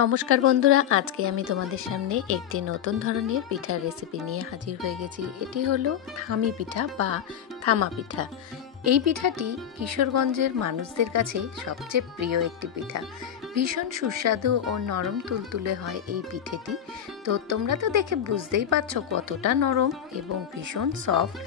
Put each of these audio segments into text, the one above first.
নমস্কার বন্ধুরা, আজকে আমি তোমাদের সামনে একটি নতুন ধরনের পিঠার রেসিপি নিয়ে হাজির হয়ে গেছি। এটি হলো থামি পিঠা বা থামা পিঠা। এই পিঠাটি কিশোরগঞ্জের মানুষদের কাছে সবচেয়ে প্রিয় একটি পিঠা। ভীষণ সুস্বাদু ও নরম তুলতুলে হয় এই পিঠেটি। তো তোমরা তো দেখে বুঝতেই পারছো কতটা নরম এবং ভীষণ সফট।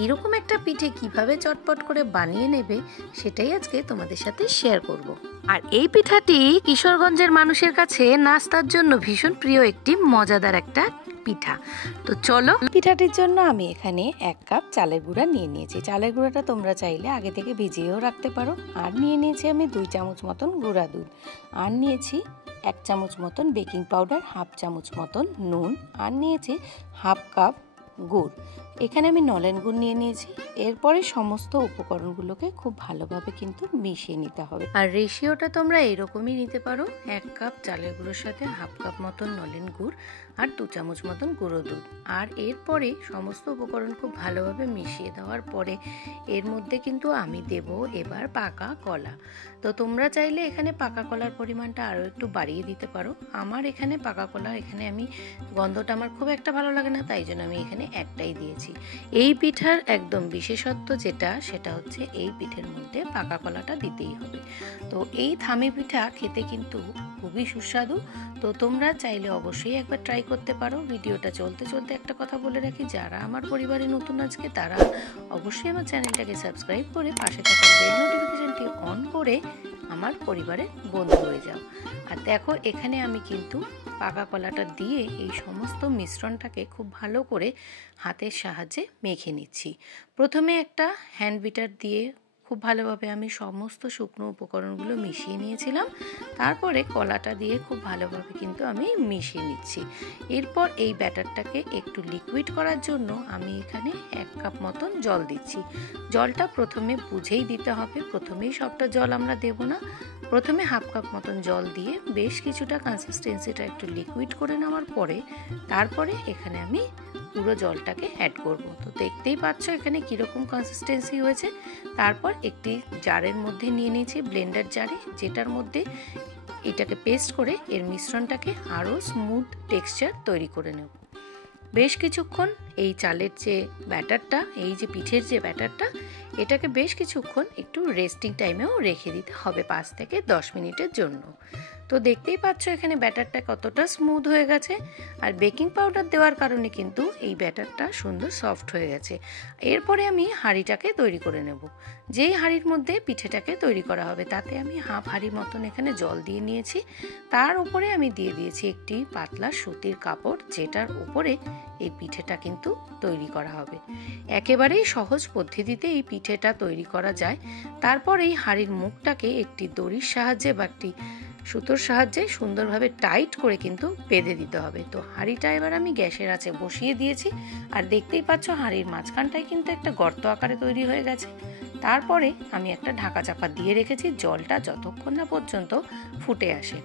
এইরকম একটা পিঠে কিভাবে চটপট করে বানিয়ে নেবে সেটাই আজকে তোমাদের সাথে শেয়ার করব। আর এই পিঠাটি কিশোরগঞ্জের মানুষের কাছে নাস্তার জন্য ভীষণ প্রিয় একটি মজাদার একটা পিঠা। তো চলো, পিঠাটির জন্য আমি এখানে 1 কাপ চালের গুঁড়া নিয়ে নিয়েছি। চালের গুঁড়াটা তোমরা চাইলে আগে থেকে ভিজিয়েও রাখতে পারো। আর নিয়ে নিয়েছি আমি 2 চামচ মতন গুঁড়া দুধ, আর নিয়েছি 1 চামচ মতন বেকিং পাউডার, 1/2 চামচ মতন নুন, আর নিয়েছি 1/2 কাপ গুড়। এখানে আমি নলেন গুড় নিয়ে নিয়েছি। এরপরে সমস্ত উপকরণগুলোকে খুব ভালোভাবে কিন্তু মিশিয়ে নিতে হবে। আর রেশিওটা তোমরা এরকমই নিতে পারো, 1 কাপ চালের গুঁড়োর সাথে 1/2 কাপ মতন নলেন গুড় আর 2 চামচ মতন গুঁড়ো দুধ। আর এরপরে সমস্ত উপকরণ খুব ভালোভাবে মিশিয়ে দেওয়ার পরে এর মধ্যে কিন্তু আমি দেব এবার পাকা কলা। তো তোমরা চাইলে এখানে পাকা কলার পরিমাণটা আরও একটু বাড়িয়ে দিতে পারো। আমার এখানে পাকা কলা, এখানে আমি গন্ধটা আমার খুব একটা ভালো লাগে না, তাই জন্য আমি এখানে একটাই দিয়েছি। এই পিঠার একদম বিশেষত্ব সেটা হচ্ছে এই পিঠের মধ্যে পাকা কলাটা দিতেই হবে। তো এই থামি পিঠা খেতে কিন্তু খুবই সুস্বাদু। তো তোমরা চাইলে অবশ্যই একবার ট্রাই করতে পারো। ভিডিওটা চলতে চলতে একটা কথা বলে রাখি, যারা আমার পরিবারে নতুন আজকে তারা অবশ্যই আমার চ্যানেলটাকে সাবস্ক্রাইব করে পাশে থাকা বেল নোটিফিকেশনটি অন করে আমার পরিবারে বন্ধু হয়ে যাও। আর দেখো, এখানে আমি কিন্তু পাকা কলাটা দিয়ে এই সমস্ত মিশ্রণটাকে খুব ভালো করে হাতের সাহায্যে মেখে নিচ্ছি। প্রথমে একটা হ্যান্ড বিটার দিয়ে খুব ভালোভাবে আমি সমস্ত শুকনো উপকরণগুলো মিশিয়ে নিয়েছিলাম। তারপরে কলাটা দিয়ে খুব ভালোভাবে কিন্তু আমি মিশিয়ে নিচ্ছি। এরপর এই ব্যাটারটাকে একটু লিকুইড করার জন্য আমি এখানে 1 কাপ মতন জল দিচ্ছি। জলটা প্রথমে বুঝেই দিতে হবে, প্রথমেই সবটা জল আমরা দেব না। প্রথমে 1/2 কাপ মতন জল দিয়ে বেশ কিছুটা কনসিস্টেন্সিটা একটু লিকুইড করে নেওয়ার পরে তারপরে এখানে আমি পুরো জলটাকে অ্যাড করব। তো দেখতেই পাচ্ছ এখানে কীরকম কনসিস্টেন্সি হয়েছে। তারপর একটি জারের মধ্যে নিয়ে নিয়েছি, ব্লেন্ডার জারে, যেটার মধ্যে এটাকে পেস্ট করে এর মিশ্রণটাকে আরও স্মুথ টেক্সচার তৈরি করে নেব। বেশ কিছুক্ষণ এই চালের যে ব্যাটারটা, এই যে পিঠের যে ব্যাটারটা, এটাকে বেশ কিছুক্ষণ একটু রেস্টিং টাইমেও রেখে দিতে হবে 5 থেকে 10 মিনিটের জন্য। তো দেখতেই পাচ্ছ এখানে ব্যাটারটা কতটা স্মুথ হয়ে গেছে। আর বেকিং পাউডার দেওয়ার কারণে কিন্তু এই ব্যাটারটা সুন্দর সফট হয়ে গেছে। এরপরে আমি হাঁড়িটাকে তৈরি করে নেব। যেই হাঁড়ির মধ্যে পিঠেটাকে তৈরি করা হবে তাতে আমি 1/2 হাঁড়ি মতন এখানে জল দিয়ে নিয়েছি। তার উপরে আমি দিয়ে দিয়েছি একটি পাতলা সুতির কাপড়, যেটার উপরে এই পিঠেটা কিন্তু তৈরি করা হবে। একেবারেই সহজ পদ্ধতিতে এই পিঠেটা তৈরি করা যায়। তারপর এই হাঁড়ির মুখটাকে একটি দড়ির সাহায্যে বা একটি সুতোর সাহায্যে সুন্দরভাবে টাইট করে কিন্তু বেঁধে দিতে হবে। তো হাঁড়িটা এবার আমি গ্যাসের আঁচে বসিয়ে দিয়েছি। আর দেখতেই পাচ্ছ হাঁড়ির মাঝখানটায় কিন্তু একটা গর্ত আকারে তৈরি হয়ে গেছে। তারপরে আমি একটা ঢাকা চাপা দিয়ে রেখেছি জলটা যতক্ষণ না পর্যন্ত ফুটে আসে।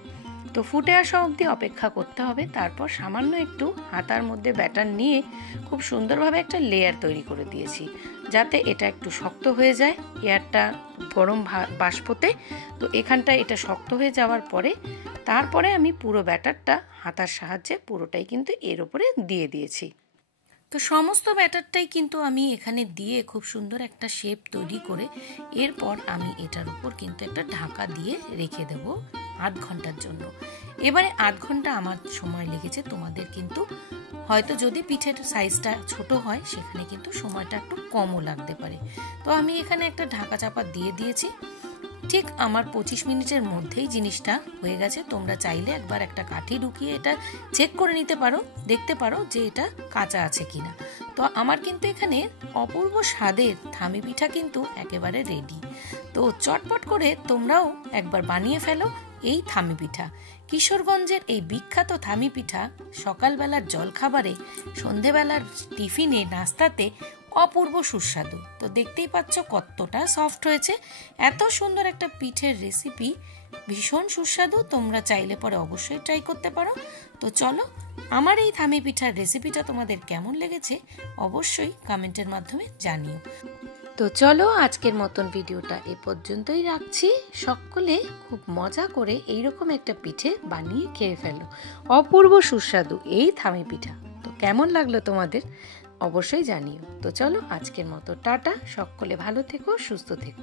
তো ফুটে আসা অবধি অপেক্ষা করতে হবে। তারপর সামান্য একটু হাতার মধ্যে ব্যাটার নিয়ে খুব সুন্দরভাবে একটা লেয়ার তৈরি করে দিয়েছি, যাতে এটা একটু শক্ত হয়ে যায় এয়ারটা গরম বাষ্পতে। তো এখানটা এটা শক্ত হয়ে যাওয়ার পরে তারপরে আমি পুরো ব্যাটারটা হাতার সাহায্যে পুরোটাই কিন্তু এর উপরে দিয়ে দিয়েছি। তো সমস্ত ব্যাটারটাই কিন্তু আমি এখানে দিয়ে খুব সুন্দর একটা শেপ তৈরি করে এরপর আমি এটার উপর কিন্তু একটা ঢাকা দিয়ে রেখে দেব 8 ঘন্টার জন্য। এবারে 8 ঘন্টা আমার সময় লেগেছে, তোমাদের কিন্তু হয়তো যদি পিঠের সাইজটা ছোট হয় সেখানে কিন্তু সময়টা একটু কমও লাগতে পারে। তো আমি এখানে একটা ঢাকা চাপা দিয়ে দিয়েছি। ঠিক আমার 25 মিনিটের মধ্যেই জিনিসটা হয়ে গেছে। তোমরা চাইলে একবার একটা কাঠি ঢুকিয়ে এটা চেক করে নিতে পারো, দেখতে পারো যে এটা কাঁচা আছে কিনা। তো আমার কিন্তু এখানে অপূর্ব স্বাদের থামি পিঠা কিন্তু একেবারে রেডি। তো চটপট করে তোমরাও একবার বানিয়ে ফেলো এই থামি পিঠা। কিশোরগঞ্জের এই বিখ্যাত থামি পিঠা সকালবেলার জলখাবারে, সন্ধেবেলার টিফিনে, নাস্তাতে অপূর্ব সুস্বাদু। তো দেখতেই পাচ্ছ কতটা সফট হয়েছে। এত সুন্দর একটা পিঠের রেসিপি, ভীষণ সুস্বাদু। তোমরা চাইলে পরে অবশ্যই ট্রাই করতে পারো। তো চলো, আমার এই থামি পিঠার রেসিপিটা তোমাদের কেমন লেগেছে অবশ্যই কমেন্টের মাধ্যমে জানিও। তো চলো আজকের মতন ভিডিওটা এ পর্যন্তই রাখছি। সকলে খুব মজা করে এইরকম একটা পিঠে বানিয়ে খেয়ে ফেলো। অপূর্ব সুস্বাদু এই থামি পিঠা। তো কেমন লাগলো তোমাদের অবশ্যই জানিও। তো চলো আজকের মতো টাটা, সকলে ভালো থেকো, সুস্থ থেকো।